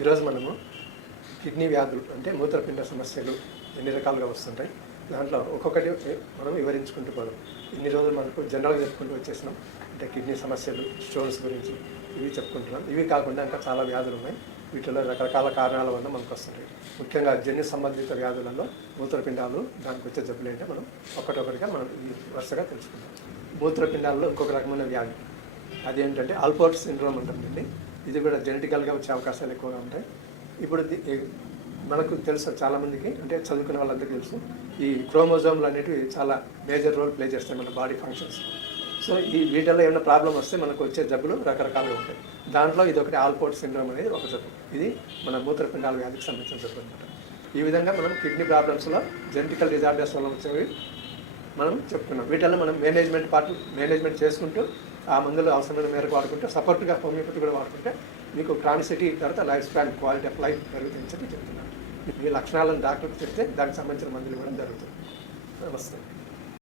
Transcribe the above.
ఈరోజు మనము కిడ్నీ వ్యాధులు అంటే మూత్రపిండ సమస్యలు ఎన్ని రకాలుగా వస్తుంటాయి, దాంట్లో ఒక్కొక్కటి మనం వివరించుకుంటూ పోదాం. ఇన్ని రోజులు మనకు జనరల్గా చెప్పుకుంటూ వచ్చేసినాం. అంటే కిడ్నీ సమస్యలు, స్టోన్స్ గురించి ఇవి చెప్పుకుంటున్నాం. ఇవి కాకుండా ఇంకా చాలా వ్యాధులు ఉన్నాయి. వీటిలో రకరకాల కారణాల వల్ల మనకు వస్తుంటాయి. ముఖ్యంగా జన్యు సంబంధిత వ్యాధులలో మూత్రపిండాలు దానికి వచ్చే జబ్బులు ఏంటంటే మనం ఒక్కటొక్కటిగా మనం ఈ వరుసగా తెలుసుకుందాం. మూత్రపిండాల్లో ఇంకొక రకమైన వ్యాధి అదేంటంటే ఆల్పోర్ట్ సిండ్రోమ్ ఉంటుందండి. ఇది కూడా జెనెటికల్గా వచ్చే అవకాశాలు ఎక్కువగా ఉంటాయి. ఇప్పుడు మనకు తెలుసు చాలామందికి, అంటే చదువుకునే వాళ్ళందరికీ తెలుసు, ఈ క్రోమోజోమ్లు అనేటివి చాలా మేజర్ రోల్ ప్లే చేస్తాయి మన బాడీ ఫంక్షన్స్. సో వీటిల్లో ఏమైనా ప్రాబ్లం వస్తే మనకు వచ్చే జబ్బులు రకరకాలుగా ఉంటాయి. దాంట్లో ఇది ఒకటి ఆల్పోర్ట్ సిండ్రోమ్ అనేది ఒక జబ్బు. ఇది మన మూత్రపిండాల వ్యాధికి సంబంధించిన జబ్బు అనమాట. ఈ విధంగా మనం కిడ్నీ ప్రాబ్లమ్స్లో జెనెటికల్ డిజార్డర్స్ వల్ల వచ్చేవి మనం చెప్పుకున్నాం. వీటిల్లో మనం మేనేజ్మెంట్ చేసుకుంటూ ఆ మందులు అవసరమైన మేరకు వాడుకుంటే, సపోర్ట్గా హోమియోపతి కూడా వాడుకుంటే మీకు క్రానిసిటీ తర్వాత life span, quality of life పెరుగుతుందని చెప్పి చెప్తున్నాను. మీ లక్షణాలను డాక్టర్కి చెప్తే దానికి సంబంధించిన మందులు ఇవ్వడం జరుగుతుంది. నమస్తే.